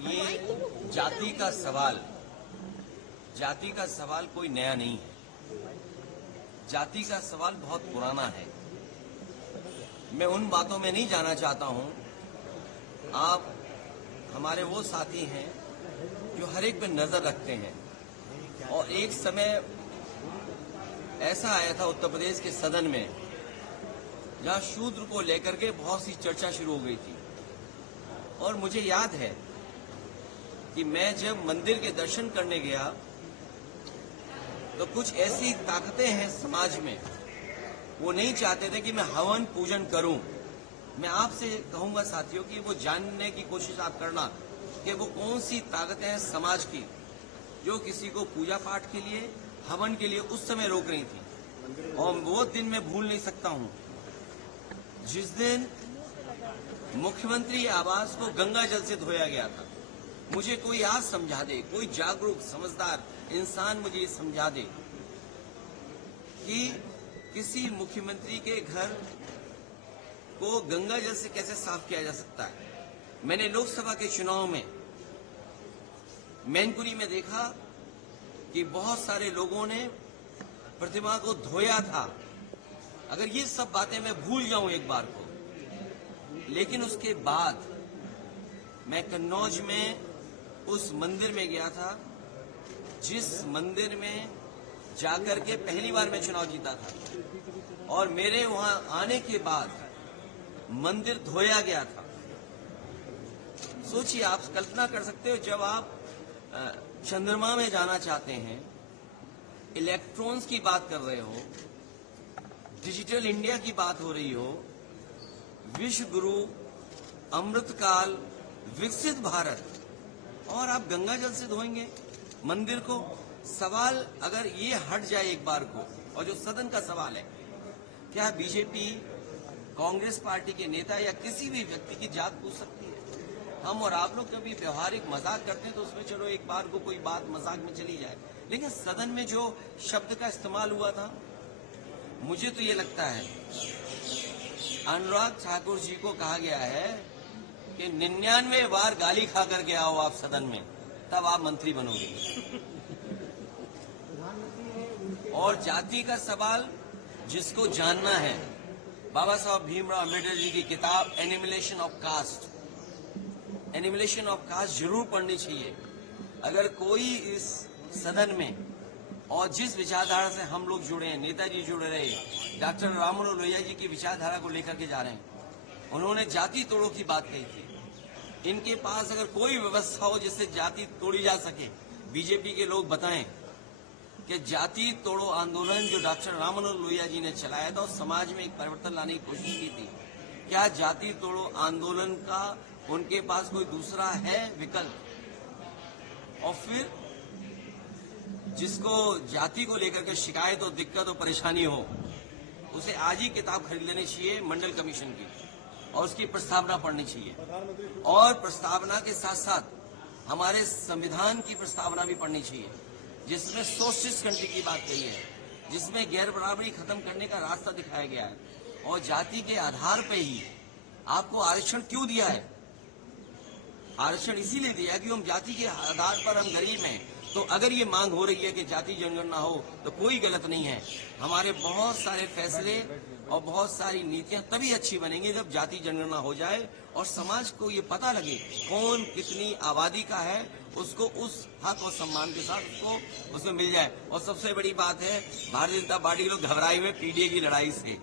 ये जाति का सवाल कोई नया नहीं है। जाति का सवाल बहुत पुराना है। मैं उन बातों में नहीं जाना चाहता हूं। आप हमारे वो साथी हैं जो हर एक पे नजर रखते हैं, और एक समय ऐसा आया था उत्तर प्रदेश के सदन में जहां शूद्र को लेकर के बहुत सी चर्चा शुरू हो गई थी। और मुझे याद है कि मैं जब मंदिर के दर्शन करने गया तो कुछ ऐसी ताकतें हैं समाज में, वो नहीं चाहते थे कि मैं हवन पूजन करूं। मैं आपसे कहूंगा साथियों कि वो जानने की कोशिश आप करना कि वो कौन सी ताकतें हैं समाज की जो किसी को पूजा पाठ के लिए, हवन के लिए उस समय रोक रही थी। और वो दिन मैं भूल नहीं सकता हूं जिस दिन मुख्यमंत्री आवास को गंगा जल से धोया गया था। मुझे कोई आज समझा दे, कोई जागरूक समझदार इंसान मुझे समझा दे कि किसी मुख्यमंत्री के घर को गंगा जल से कैसे साफ किया जा सकता है। मैंने लोकसभा के चुनाव में मैनपुरी में देखा कि बहुत सारे लोगों ने प्रतिमा को धोया था। अगर ये सब बातें मैं भूल जाऊं एक बार को, लेकिन उसके बाद मैं कन्नौज में उस मंदिर में गया था जिस मंदिर में जाकर के पहली बार मैं चुनाव जीता था, और मेरे वहां आने के बाद मंदिर धोया गया था। सोचिए, आप कल्पना कर सकते हो, जब आप चंद्रमा में जाना चाहते हैं, इलेक्ट्रॉन्स की बात कर रहे हो, डिजिटल इंडिया की बात हो रही हो, विश्व गुरु, अमृतकाल, विकसित भारत, और आप गंगा जल से धोएंगे मंदिर को। सवाल अगर ये हट जाए एक बार को, और जो सदन का सवाल है, क्या बीजेपी, कांग्रेस पार्टी के नेता या किसी भी व्यक्ति की जात पूछ सकती है? हम और आप लोग कभी व्यवहारिक मजाक करते हैं तो उसमें चलो एक बार को कोई बात मजाक में चली जाए, लेकिन सदन में जो शब्द का इस्तेमाल हुआ था, मुझे तो ये लगता है अनुराग ठाकुर जी को कहा गया है कि 99 बार गाली खा करके आओ आप सदन में, तब आप मंत्री बनोगे। और जाति का सवाल जिसको जानना है, बाबा साहब भीमराव अम्बेडकर जी की किताब एनिमिलेशन ऑफ कास्ट, एनिमिलेशन ऑफ कास्ट जरूर पढ़नी चाहिए। अगर कोई इस सदन में, और जिस विचारधारा से हम लोग जुड़े हैं, नेताजी जुड़े रहे, डॉक्टर राममनोहर लोहिया जी की विचारधारा को लेकर के जा रहे हैं, उन्होंने जाति तोड़ो की बात कही थी। इनके पास अगर कोई व्यवस्था हो जिससे जाति तोड़ी जा सके, बीजेपी के लोग बताएं कि जाति तोड़ो आंदोलन जो डॉक्टर राममनोहर लोहिया जी ने चलाया था और समाज में एक परिवर्तन लाने की कोशिश की थी, क्या जाति तोड़ो आंदोलन का उनके पास कोई दूसरा है विकल्प? और फिर जिसको जाति को लेकर के शिकायत और दिक्कत और परेशानी हो, उसे आज ही किताब खरीद लेनी चाहिए मंडल कमीशन की, और उसकी प्रस्तावना पढ़नी चाहिए। और प्रस्तावना के साथ साथ हमारे संविधान की प्रस्तावना भी पढ़नी चाहिए, जिसमें सोशलिस्ट कंट्री की बात कही है, जिसमें गैर बराबरी खत्म करने का रास्ता दिखाया गया है। और जाति के आधार पर ही आपको आरक्षण क्यों दिया है? आरक्षण इसीलिए दिया कि हम जाति के आधार पर हम गरीब हैं। तो अगर ये मांग हो रही है कि जाति जनगणना हो, तो कोई गलत नहीं है। हमारे बहुत सारे फैसले और बहुत सारी नीतियां तभी अच्छी बनेंगी जब जाति जनगणना हो जाए और समाज को ये पता लगे कौन कितनी आबादी का है, उसको उस हक और सम्मान के साथ उसको उसमें मिल जाए। और सबसे बड़ी बात है, भारतीय जनता पार्टी के लोग घबराए हुए पीडीए की लड़ाई से।